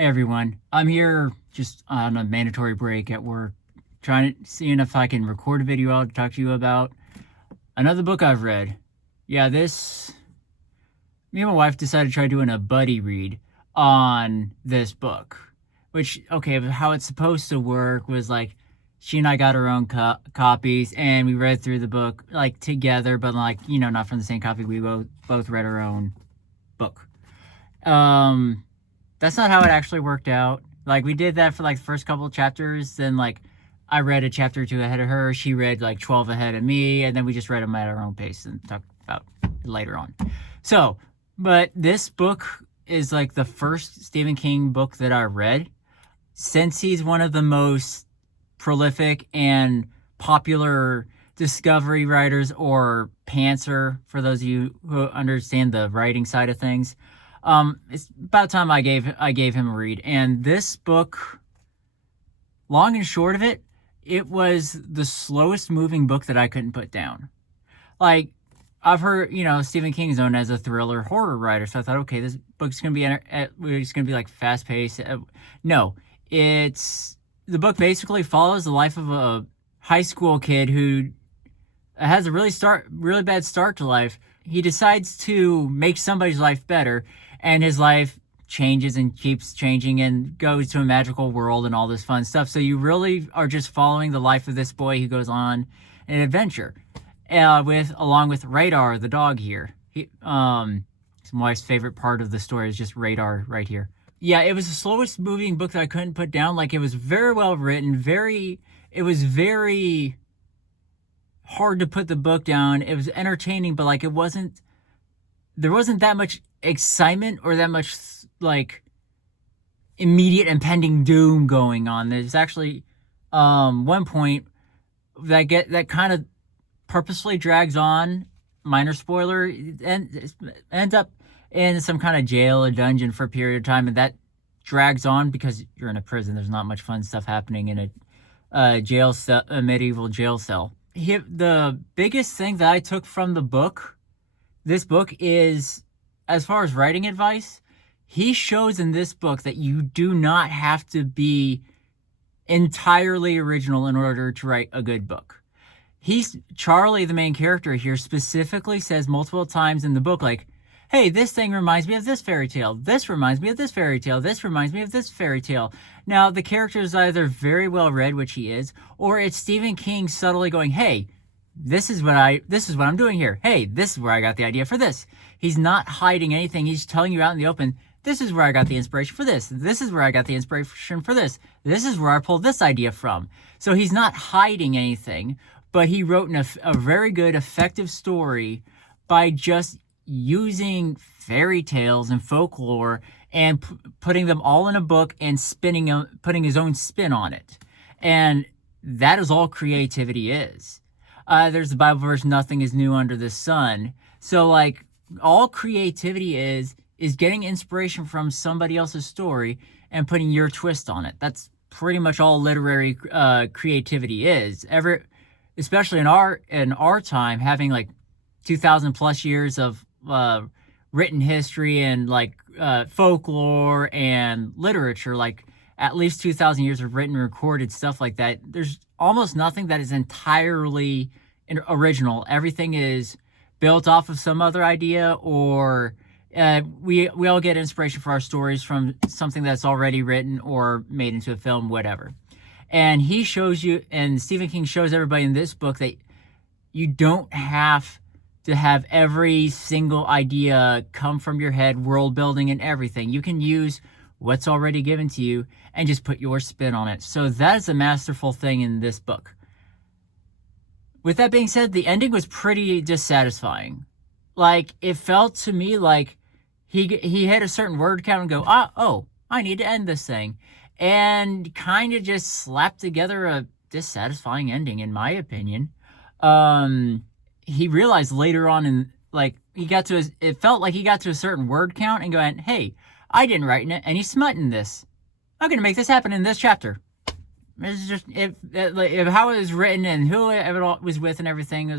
Hey everyone, I'm here just on a mandatory break at work, seeing if I can record a video out to talk to you about another book I've read. Yeah, me and my wife decided to try doing a buddy read on this book, which, okay, but how it's supposed to work was like she and I got our own copies and we read through the book like together, but like, not from the same copy. We both read our own book. Um, that's not how it actually worked out. Like we did that for like the first couple of chapters, then like I read a chapter or two ahead of her, she read like 12 ahead of me, and then we just read them at our own pace and talked about it later on. So, but this book is like the first Stephen King book that I read since he's one of the most prolific and popular discovery writers, or pantser for those of you who understand the writing side of things. It's about time I gave him a read. And this book, long and short of it, it was the slowest moving book that I couldn't put down. Like, I've heard, Stephen King is known as a thriller horror writer, so I thought, okay, this book's gonna be it's gonna be like fast paced. No, the book basically follows the life of a high school kid who has a really bad start to life. He decides to make somebody's life better, and his life changes and keeps changing and goes to a magical world and all this fun stuff. So you really are just following the life of this boy who goes on an adventure, along with Radar, the dog here. My wife's favorite part of the story is just Radar right here. Yeah, it was the slowest moving book that I couldn't put down. Like, it was very well written, it was very hard to put the book down. It was entertaining, but like there wasn't that much excitement or that much like immediate impending doom going on. There's actually one point that kind of purposefully drags on, minor spoiler, and ends up in some kind of jail or dungeon for a period of time, and that drags on because you're in a prison. There's not much fun stuff happening in a medieval jail cell. The biggest thing that I took from this book is, as far as writing advice, he shows in this book that you do not have to be entirely original in order to write a good book. Charlie, the main character here, specifically says multiple times in the book, like, hey, this thing reminds me of this fairy tale. This reminds me of this fairy tale. This reminds me of this fairy tale. Now, the character is either very well read, which he is, or it's Stephen King subtly going, hey, this is what I'm doing here. Hey, this is where I got the idea for this. He's not hiding anything. He's telling you out in the open, this is where I got the inspiration for this. This is where I got the inspiration for this. This is where I pulled this idea from. So he's not hiding anything, but he wrote a very good, effective story by just using fairy tales and folklore and putting them all in a book and putting his own spin on it. And that is all creativity is. There's the Bible verse, nothing is new under the sun. So like, all creativity is getting inspiration from somebody else's story and putting your twist on it. That's pretty much all literary creativity is. Especially in our time, having like 2,000 plus years of written history and like folklore and literature, like at least 2,000 years of written, recorded stuff like that. There's almost nothing that is entirely original. Everything is built off of some other idea, or we all get inspiration for our stories from something that's already written or made into a film, whatever. And he shows you, and Stephen King shows everybody in this book, that you don't have to have every single idea come from your head, world building and everything. You can use what's already given to you and just put your spin on it. So that is a masterful thing in this book. With that being said, the ending was pretty dissatisfying. Like, it felt to me like he hit a certain word count and go, I need to end this thing. And kind of just slapped together a dissatisfying ending, in my opinion. He realized later on it felt like he got to a certain word count and going, hey, I didn't write any smut in this. I'm going to make this happen in this chapter. It's just, how it was written and who it was with and everything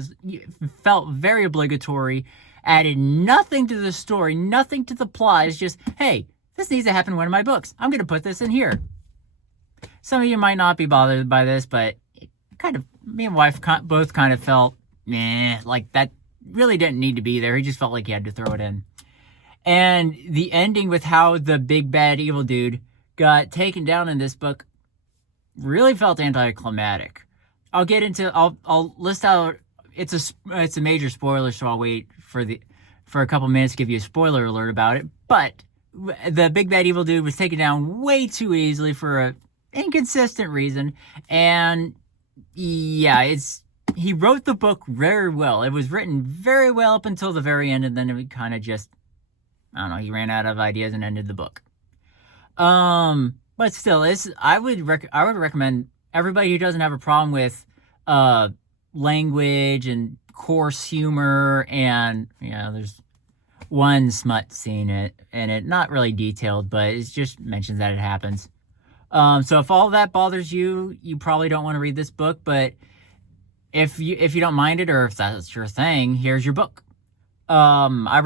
felt very obligatory, added nothing to the story, nothing to the plot. It's just, hey, this needs to happen in one of my books. I'm going to put this in here. Some of you might not be bothered by this, but it kind of, me and wife both kind of felt, like that really didn't need to be there. He just felt like he had to throw it in. And the ending with how the big bad evil dude got taken down in this book really felt anticlimactic. I'll list out, it's a major spoiler, so I'll wait for a couple minutes to give you a spoiler alert about it. But the big bad evil dude was taken down way too easily for a inconsistent reason. And yeah, he wrote the book very well. It was written very well up until the very end, and then it kind of just, I don't know, he ran out of ideas and ended the book. But still, I would recommend everybody who doesn't have a problem with language and coarse humor, and there's one smut scene in it, not really detailed, but it just mentions that it happens. So if all that bothers you, you probably don't want to read this book. But if you don't mind it, or if that's your thing, here's your book. I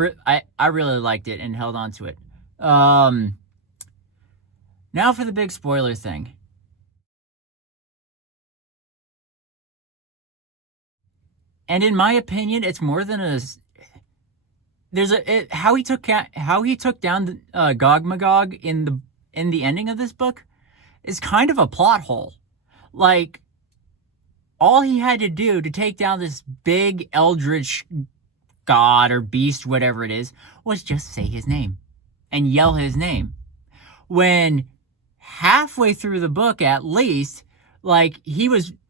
really liked it and held on to it. Now for the big spoiler thing. And in my opinion, it's more than how he took down Gog Magog in the ending of this book is kind of a plot hole. Like, all he had to do to take down this big eldritch god or beast, whatever it is, was just say his name and yell his name. When halfway through the book, at least, like,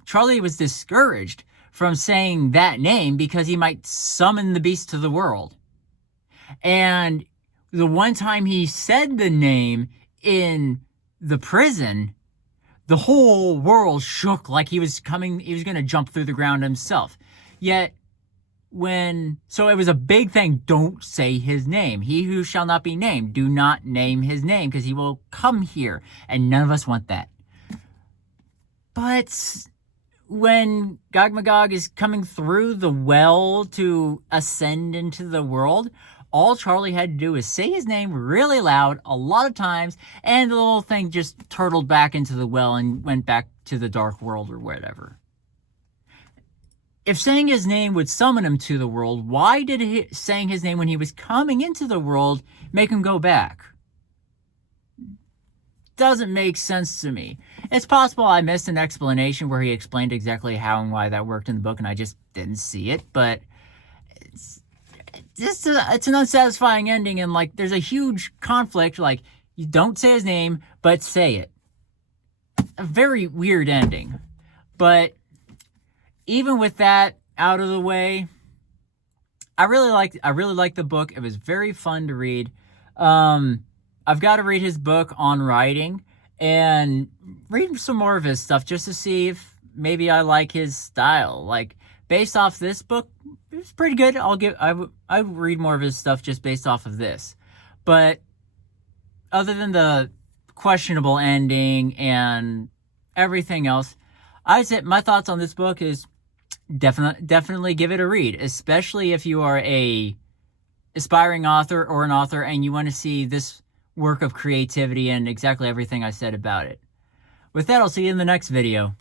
Charlie was discouraged from saying that name because he might summon the beast to the world. And the one time he said the name in the prison, the whole world shook like he was going to jump through the ground himself. Yet, so it was a big thing, don't say his name. He who shall not be named, do not name his name, because he will come here, and none of us want that. But when Gog Magog is coming through the well to ascend into the world, all Charlie had to do was say his name really loud a lot of times, and the little thing just turtled back into the well and went back to the dark world or whatever. If saying his name would summon him to the world, why did saying his name when he was coming into the world make him go back? Doesn't make sense to me. It's possible I missed an explanation where he explained exactly how and why that worked in the book, and I just didn't see it, but it's an unsatisfying ending, and like there's a huge conflict. Like, you don't say his name, but say it. A very weird ending. But even with that out of the way, I really liked the book. It was very fun to read. I've got to read his book on writing and read some more of his stuff just to see if maybe I like his style. Like, based off this book, it's pretty good. I would read more of his stuff just based off of this. But other than the questionable ending and everything else, my thoughts on this book is definitely give it a read, especially if you are a aspiring author or an author and you want to see this work of creativity and exactly everything I said about it. With that, I'll see you in the next video.